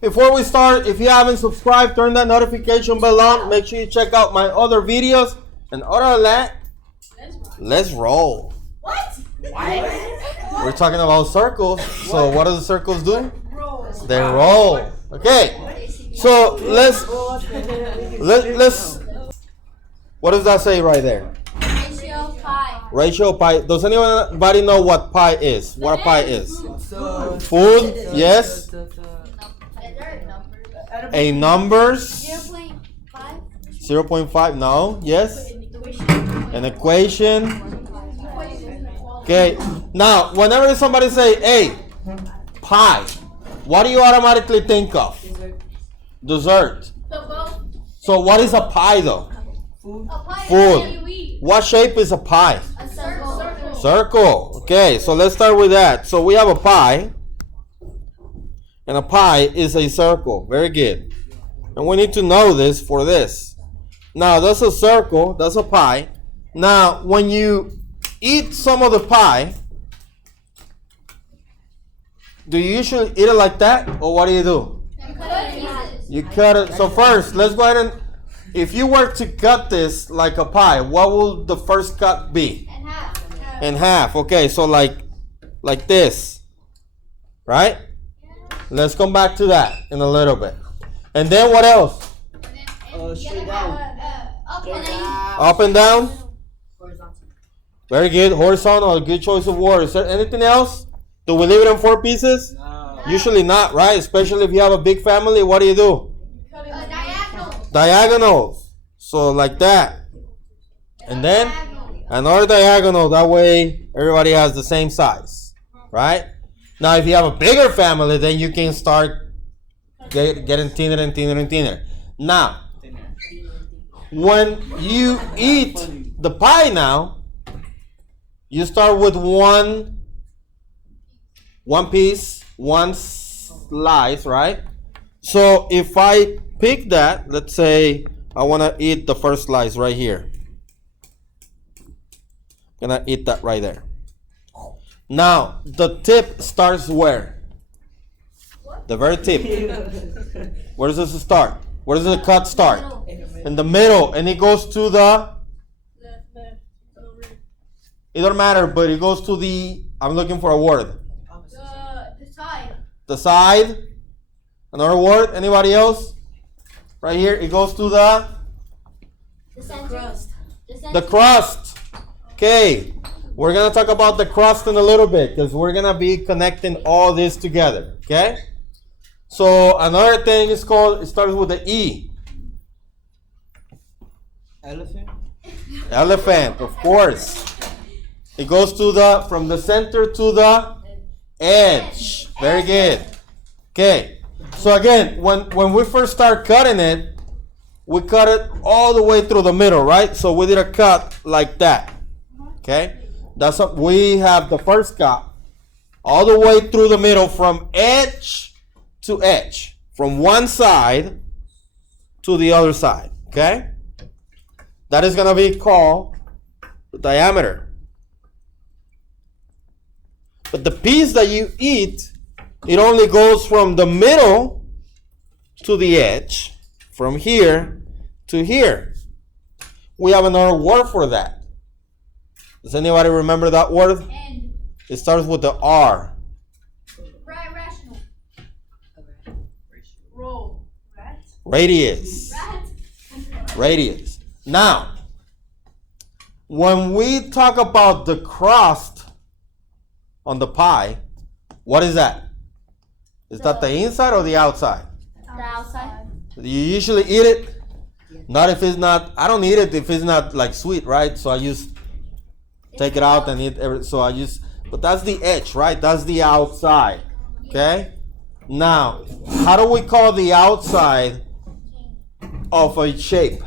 before we start, if you haven't subscribed, turn that notification bell on. Make sure you check out my other videos. And other than that, let's roll. What? We're talking about circles. So what do the circles do? They roll. Okay. So let's. What does that say right there? Ratio pi. Ratio pi. Does anybody know what pi is? What a pi is? Food. Yes. A numbers. 0.5. 0.5. No. Yes. An equation. Okay. Now, whenever somebody say, "Hey, pi," what do you automatically think of? Dessert. So what is a pie though? Food. What shape is a pie? A circle. Circle. Okay, so let's start with that. So we have a pie. And a pie is a circle. Very good. And we need to know this for this. Now, that's a circle. That's a pie. Now, when you eat some of the pie, do you usually eat it like that? Or what do you do? You cut it. So first, let's go ahead and, if you were to cut this like a pie, what will the first cut be? In half. In half. Okay, so like this. Right? Let's come back to that in a little bit. And then what else? Straight down. Up and down? Very good. Horizontal, a good choice of word. Is there anything else? Do we leave it in 4 pieces? No. Usually not, right? Especially if you have a big family, what do? Diagonal. Diagonals. So like that. And then another diagonal. That way everybody has the same size. Right? Now if you have a bigger family, then you can start getting thinner and thinner and thinner. Now, when you eat the pie now, you start with one piece, one slice, right? So if I pick that, let's say I want to eat the first slice right here. Gonna eat that right there. Now, the tip starts where? The very tip. Where does this start? Where does the cut start? In the middle. And it goes to the... It don't matter, but it goes to the... I'm looking for a word. The side. The side. Another word. Anybody else? Right here. It goes to the... Crust. The crust. Okay. We're going to talk about the crust in a little bit because we're going to be connecting all this together. Okay? So another thing is called, it starts with the E. Elephant. Elephant, of course. It goes to the, from the center to the edge. Very good. Okay. So again, when we first start cutting it, we cut it all the way through the middle, right? So we did a cut like that. Okay. That's what we have the first cut all the way through the middle from edge to edge, from one side to the other side. Okay. That is going to be called the diameter. But the piece that you eat, it only goes from the middle to the edge, from here to here. We have another word for that. Does anybody remember that word? And It starts with the R. rational. Roll. Rat. Radius. Rat. Radius. Now, when we talk about the crust on the pie, what is that? Is that the inside or the outside? The outside. You usually eat it? Not if it's not, I don't eat it if it's not like sweet, right? So I just take it out and eat but that's the edge, right? That's the outside, okay? Now, how do we call the outside of a shape?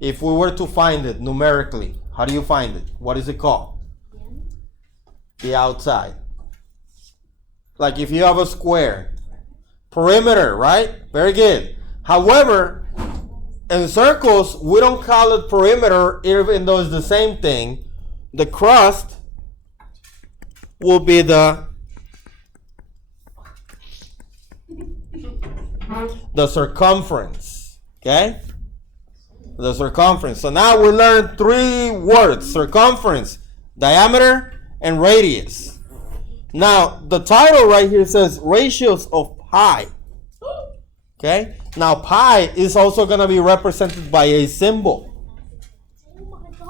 If we were to find it numerically, how do you find it? What is it called? The outside. Like if you have a square. Perimeter, right? Very good. However, in circles, we don't call it perimeter even though it's the same thing. The crust will be the The circumference. Okay? The circumference. So now we learned 3 words: circumference, diameter, and radius. Now the title right here says ratios of pi. Okay? Now pi is also going to be represented by a symbol.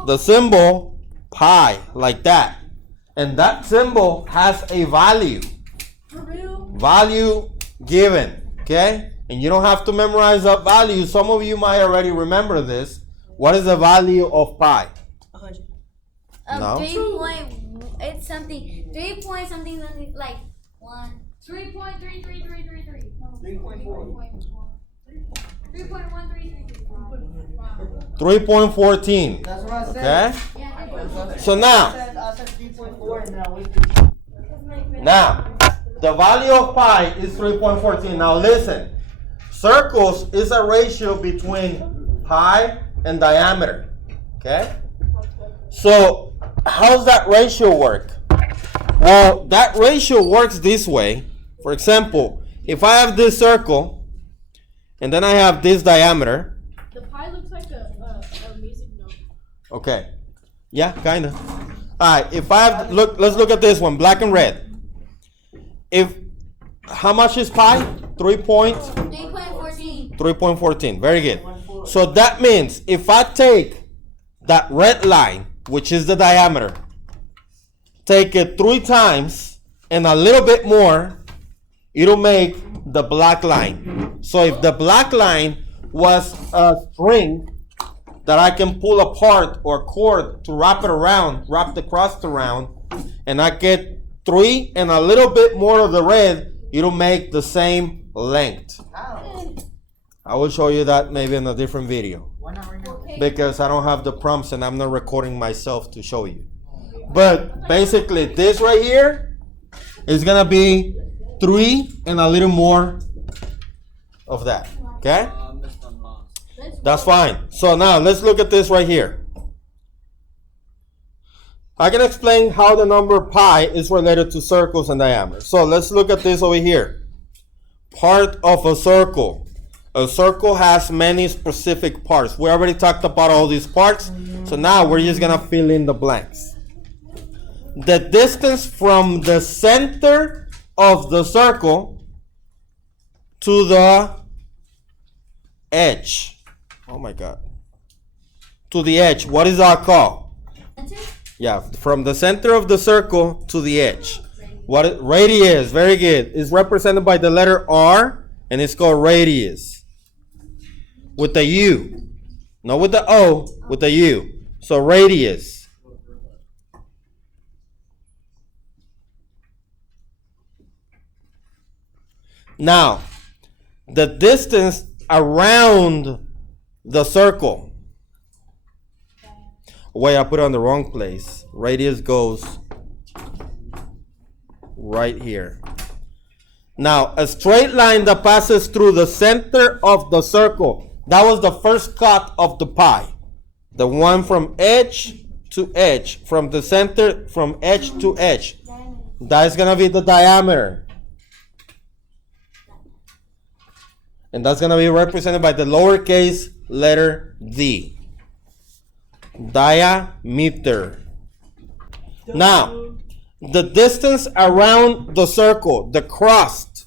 The symbol pi, like that. And that symbol has a value. Value given. Okay? And you don't have to memorize that value. Some of you might already remember this. What is the value of pi? 100. No. 3 point, it's something, 3 point something like 1. 3.3333. 3.14. That's what I said. Okay? Yeah, So now, I said 3.4 and then I went now, the value of pi is 3.14. Now listen, circles is a ratio between pi and diameter. Okay? So how's that ratio work? Well, that ratio works this way. For example, if I have this circle and then I have this diameter. The pie looks like a music note. Okay. Yeah, kind of. All right, if I have, let's look at this one, black and red. How much is pi? 3.14. 3.14. Very good. So that means if I take that red line, which is the diameter, take it 3 times and a little bit more, it'll make the black line. So if the black line was a string that I can pull apart or cord to wrap it around, wrap the crust around, and I get 3 and a little bit more of the red, it'll make the same length. I will show you that maybe in a different video because I don't have the prompts and I'm not recording myself to show you. But basically this right here is gonna be 3 and a little more of that. Okay? That's fine. So now let's look at this right here. I can explain how the number pi is related to circles and diameters. So let's look at this over here. Part of a circle. A circle has many specific parts. We already talked about all these parts. So now we're just going to fill in the blanks. The distance from the center of the circle to the edge. Oh my God. To the edge. What is that called? Yeah, from the center of the circle to the edge. Radius, very good. Is represented by the letter R, and it's called radius. With the U. Not with the O, with the U. So radius. Now, the distance around the circle. Wait, I put it on the wrong place. Radius goes right here. Now, a straight line that passes through the center of the circle. That was the first cut of the pie. The one from edge to edge. From the center, from edge to edge. That is going to be the diameter. And that's going to be represented by the lowercase letter d. Diameter. Now, the distance around the circle, the crust.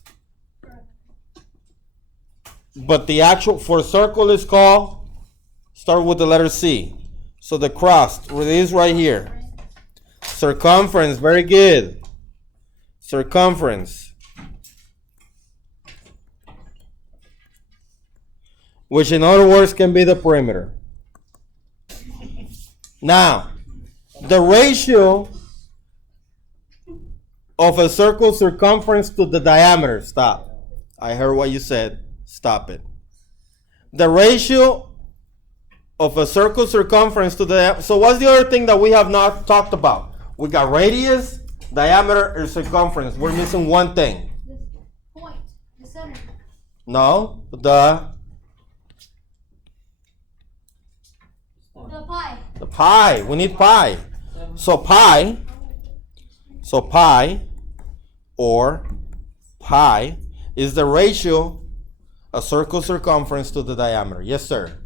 But the actual for circle is called, start with the letter C. So the crust, it is right here. Circumference, very good. Circumference. Which in other words can be the perimeter. Now, the ratio of a circle circumference to the diameter. Stop. I heard what you said. Stop it. The ratio of a circle circumference to the... So what's the other thing that we have not talked about? We got radius, diameter, and circumference. We're missing one thing. Point. The center. No, the pi. The pi. We need pi. So pi or pi is the ratio a circle circumference to the diameter. Yes, sir.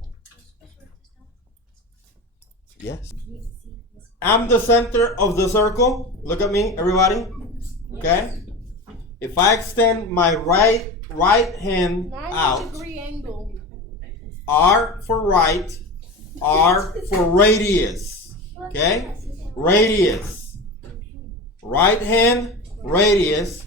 Yes. I'm the center of the circle. Look at me, everybody. Okay. If I extend my right hand 90 out, degree angle. R for right, R for radius. Okay? Radius. Right hand, radius.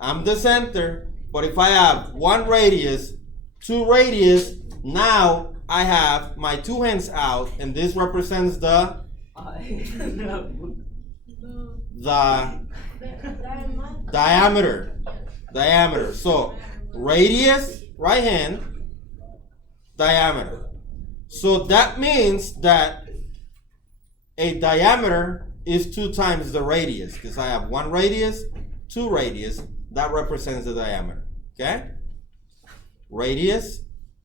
I'm the center. But if I have one radius, two radius, now I have my two hands out, and this represents the diameter. Diameter. So radius, right hand, diameter. So that means that a diameter is 2 times the radius, because I have one radius, two radius. That represents the diameter. Okay? Radius,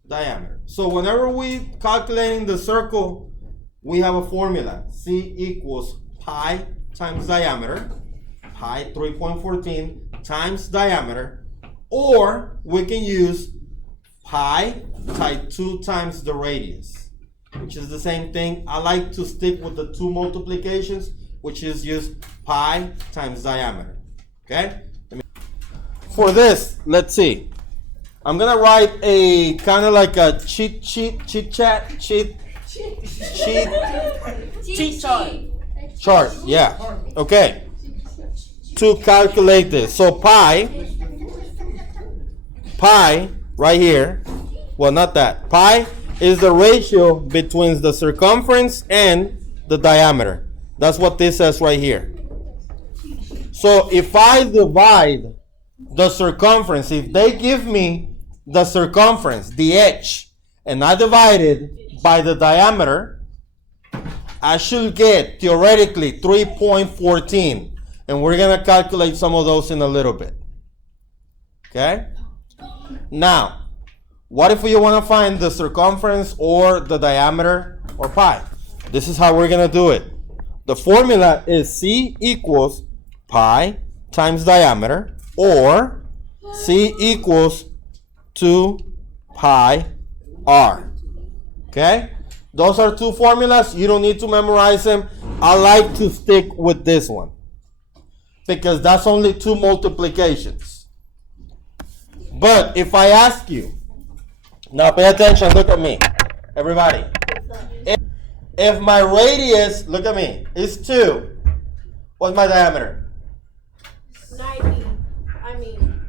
diameter. So whenever we calculating the circle, we have a formula. C equals pi times diameter. Pi 3.14 times diameter. Or we can use pi times 2 times the radius, which is the same thing. I like to stick with the 2 multiplications, which is just pi times diameter. Okay? For this, let's see. I'm gonna write a kind of like a cheat chart. Yeah. Okay. To calculate this. So pi right here. Well, not that. Pi is the ratio between the circumference and the diameter. That's what this says right here. So if I divide the circumference, if they give me the circumference, the edge, and I divide it by the diameter, I should get theoretically 3.14. And we're going to calculate some of those in a little bit. Okay? Now, what if we want to find the circumference or the diameter or pi? This is how we're going to do it. The formula is C equals pi times diameter, or C equals 2 pi r. Okay? Those are 2 formulas. You don't need to memorize them. I like to stick with this one, because that's only 2 multiplications. But if I ask you, now pay attention, look at me, everybody. If my radius, look at me, is 2, what's my diameter? 90. I mean,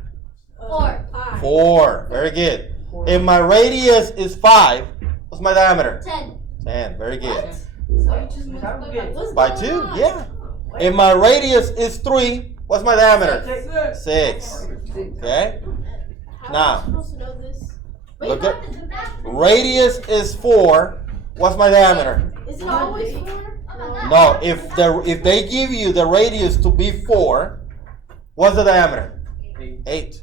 4. 4. Very good. If my radius is 5, what's my diameter? 10. 10. Very good. so you just multiply By 2? Yeah. If my radius is 3, what's my diameter? 6. Okay. Now, supposed to know this? look at radius is 4. What's my diameter? Is it always 4? No. If they give you the radius to be 4, what's the diameter? 8.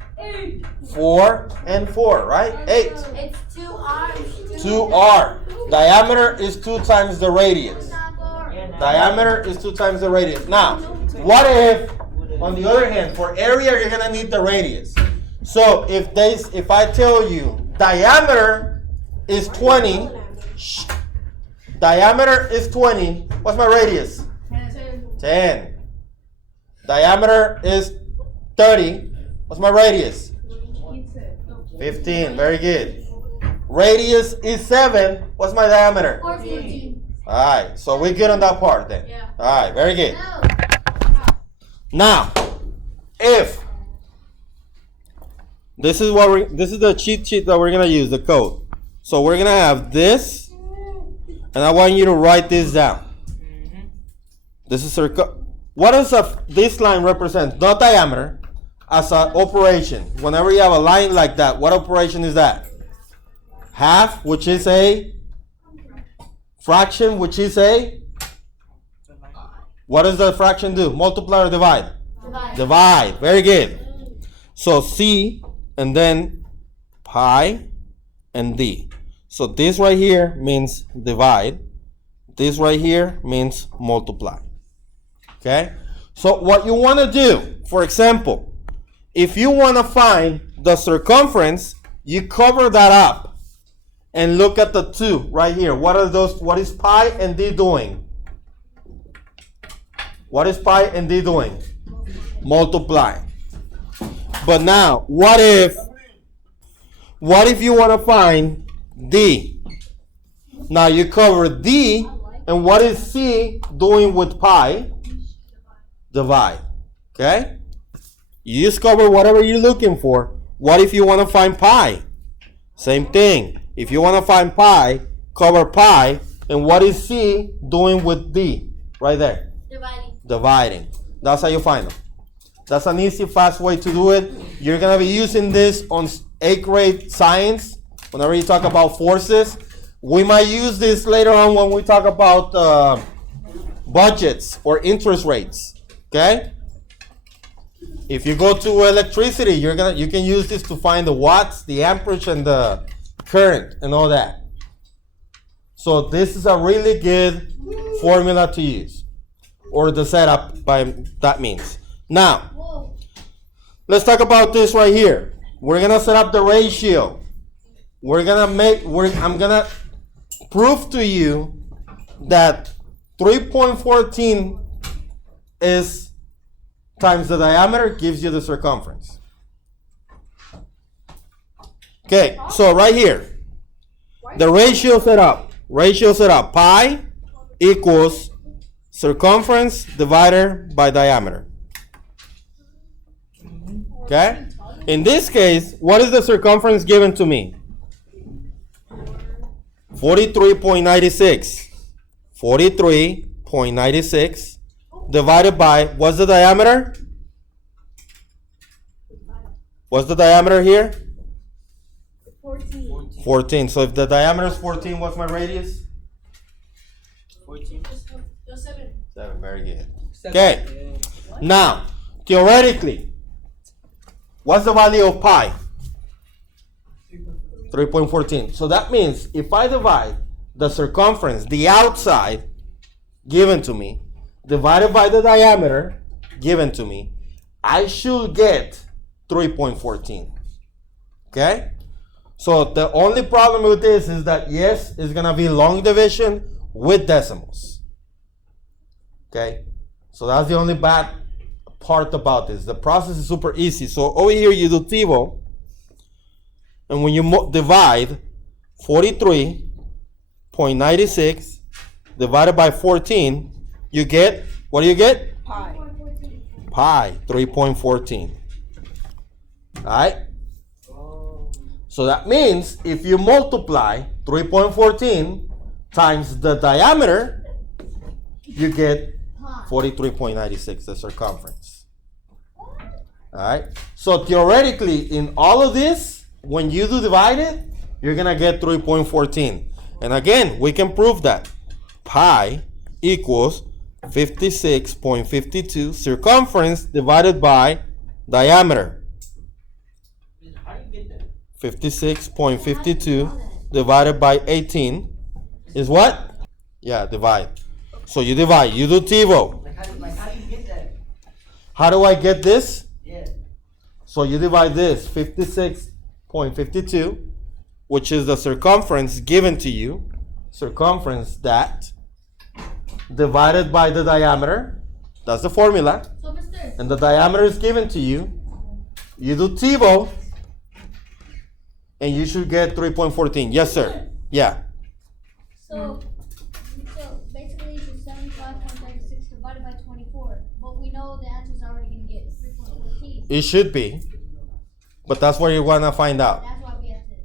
4 and 4, right? 8. It's 2R. 2r. Diameter is 2 times the radius. Diameter is 2 times the radius. Now, what if, on the other hand, for area, you're going to need the radius. So if I tell you diameter is 20, diameter is 20, what's my radius? 10. Diameter is 30, what's my radius? 15. Very good. Radius is 7, what's my diameter? 14. All right, so we're good on that part then. Yeah. All right, very good. Now, if this is the cheat sheet that we're gonna use, the code. So we're gonna have this, and I want you to write this down. This is what does this line represent? Not diameter, as an operation. Whenever you have a line like that, what operation is that? Half, which is a fraction, which is a, what does the fraction do? Multiply or divide? Divide. Very good. So C, and then pi and D. So this right here means divide. This right here means multiply. Okay? So what you want to do, for example, if you want to find the circumference, You cover that up and look at the 2 right here. What are those? What is pi and d doing? What is pi and d doing? Multiply. But now, what if you want to find d? Now you cover d, and what is c doing with pi? Divide. Okay? You just cover whatever you're looking for. What if you want to find pi? Same thing. If you want to find pi, cover pi, and what is c doing with d? Right there. Dividing. That's how you find them. That's an easy, fast way to do it. You're going to be using this on 8th grade science whenever you talk about forces. We might use this later on when we talk about budgets or interest rates. Okay? If you go to electricity, you can use this to find the watts, the amperage, and the current and all that. So this is a really good formula to use, or the setup by that means. Now, let's talk about this right here. We're gonna set up the ratio. I'm gonna prove to you that 3.14 is times the diameter gives you the circumference. Okay, so right here, the ratio set up. Pi equals circumference divided by diameter. Okay? In this case, what is the circumference given to me? 43.96. 43.96 divided by, what's the diameter? What's the diameter here? 14. So if the diameter is 14, what's my radius? 14. 7. Very good. Okay. Now, theoretically, what's the value of pi? 3.14. So that means if I divide the circumference, the outside given to me, divided by the diameter given to me, I should get 3.14. Okay? So the only problem with this is that, yes, it's going to be long division with decimals. Okay? So that's the only bad part about this. The process is super easy. So over here you do TiVo, and when you divide 43.96 divided by 14, you get, what do you get? Pi. Pi, 3.14. Alright? So that means if you multiply 3.14 times the diameter, you get 43.96, the circumference. Alright? So theoretically, in all of this, when you do divide it, you're going to get 3.14. And again, we can prove that. Pi equals 56.52 circumference divided by diameter. 56.52 divided by 18 is what? Yeah, divide. So you divide. You do TiVo. How do you get that? How do I get this? Yeah. So you divide this 56.52, which is the circumference given to you, circumference that, divided by the diameter. That's the formula. So, mister, And the diameter is given to you. You do TiVo, and you should get 3.14. Yes, sir. Yeah. so basically it's 75.36 divided by 24. But we know the answer is already going to get 3.14. It should be. But that's what you want to find out. That's why we have to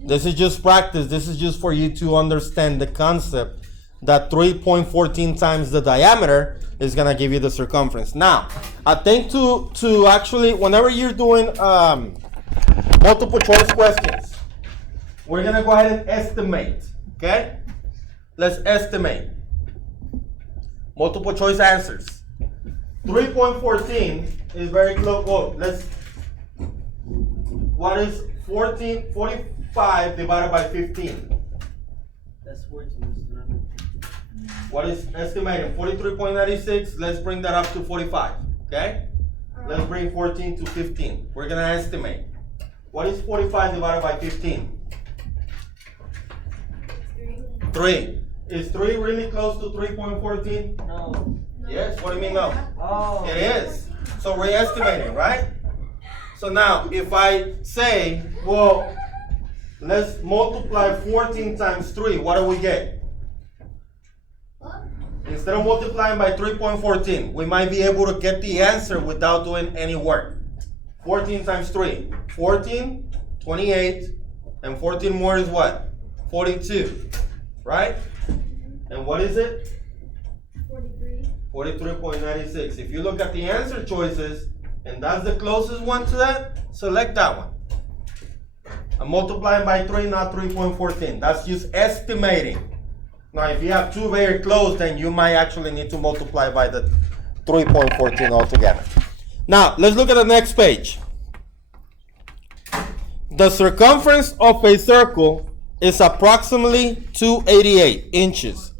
do This is just practice. This is just for you to understand the concept that 3.14 times the diameter is going to give you the circumference. Now, I think to actually, whenever you're doing multiple choice questions, we're going to go ahead and estimate. Okay? Let's estimate. Multiple choice answers. 3.14 is very close. Oh, what is 45 divided by 15? That's 14. What is estimated? 43.96. Let's bring that up to 45. Okay? Let's bring 14 to 15. We're going to estimate. What is 45 divided by 15? 3. Is 3 really close to 3.14? No. Yes, what do you mean no? Oh. It is. So we're estimating, right? So now, if I say, well, let's multiply 14 times 3, what do we get? Instead of multiplying by 3.14, we might be able to get the answer without doing any work. 14 times 3, 14, 28, and 14 more is what? 42, right? And what is it? 43. 43.96. If you look at the answer choices, and that's the closest one to that, select that one. I'm multiplying by 3, not 3.14. That's just estimating. Now, if you have two very close, then you might actually need to multiply by the 3.14 altogether. Now, let's look at the next page. The circumference of a circle is approximately 288 inches.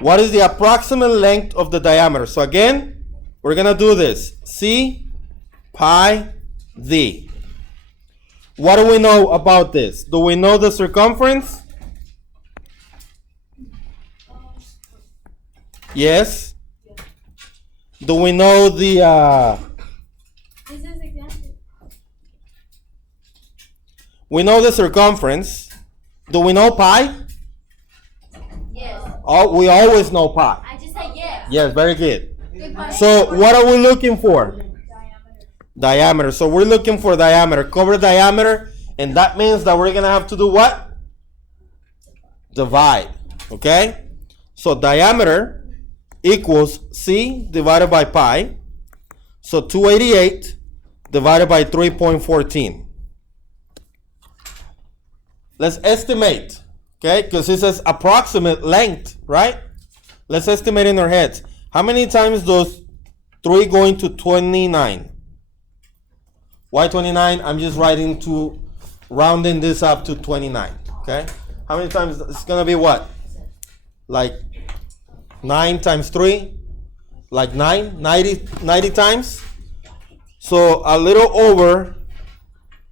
What is the approximate length of the diameter? So again, we're going to do this. C pi d. What do we know about this? Do we know the circumference? Yes. Do we know the This is example. we know the circumference. Do we know pi? Yes. Oh, we always know pi. I just said yes. Yes, very good. Good point. So what are we looking for? Diameter. Diameter. So we're looking for diameter. Cover diameter, and that means that we're gonna have to do what? Divide. Okay? So diameter equals C divided by pi. So 288 divided by 3.14. Let's estimate. Okay? Because it says approximate length, right? Let's estimate in our heads. How many times does 3 go into 29? Why 29? I'm just rounding this up to 29. Okay? How many times? It's going to be what? Like 9 times 3? Like 90 times? So a little over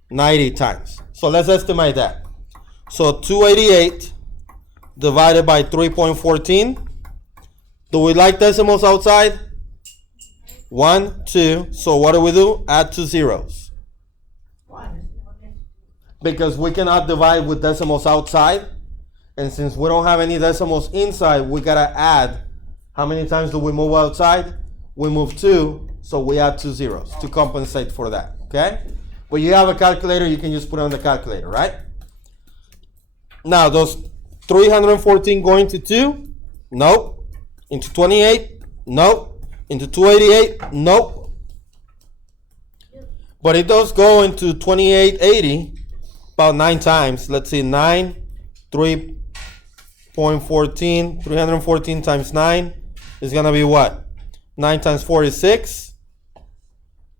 90 times. So let's estimate that. So 288 divided by 3.14. Do we like decimals outside? 1, 2. So what do? Add 2 zeros. Because we cannot divide with decimals outside. And since we don't have any decimals inside, we got to add. How many times do we move outside? We move 2. So we add 2 zeros to compensate for that. Okay? But you have a calculator, you can just put it on the calculator, right? Now, those 314 going to 2? Nope. Into 28? Nope. Into 288? Nope. But it does go into 2880 about 9 times. Let's see, 9, 3.14, 314 times 9 is going to be what? 9 times 4 is 6.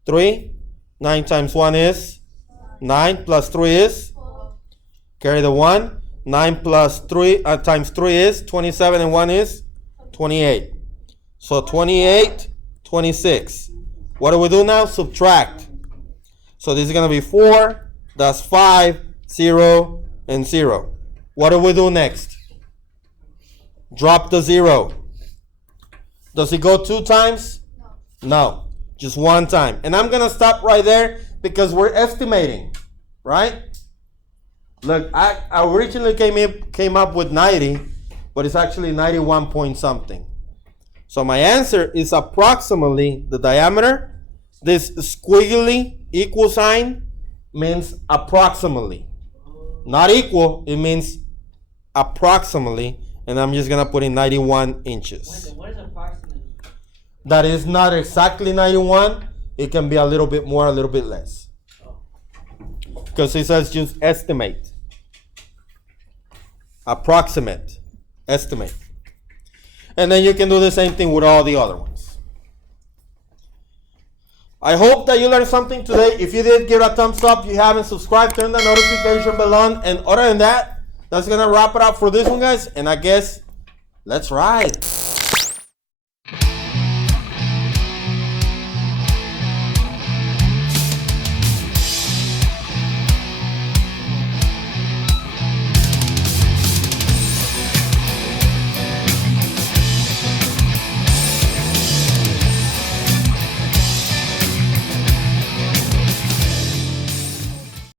3. 9 times 1 is 9 plus 3 is? Carry the 1. 9 plus 3 times 3 is 27 and 1 is 28. So 28, 26. What do we do now? Subtract. So this is going to be 4. That's 5, 0, and 0. What do we do next? Drop the 0. Does it go 2 times? No. Just 1 time. And I'm going to stop right there because we're estimating. Right? Look, I originally came up with 90, but it's actually 91 point something. So my answer is approximately the diameter. This squiggly equal sign means approximately. Not equal, it means approximately. And I'm just going to put in 91 inches. What is approximately? That is not exactly 91. It can be a little bit more, a little bit less. Because it says just estimate. Approximate. Estimate. And then you can do the same thing with all the other ones. I hope that you learned something today. If you did, give it a thumbs up. If you haven't subscribed, turn the notification bell on. And other than that, that's going to wrap it up for this one, guys. And I guess, let's ride.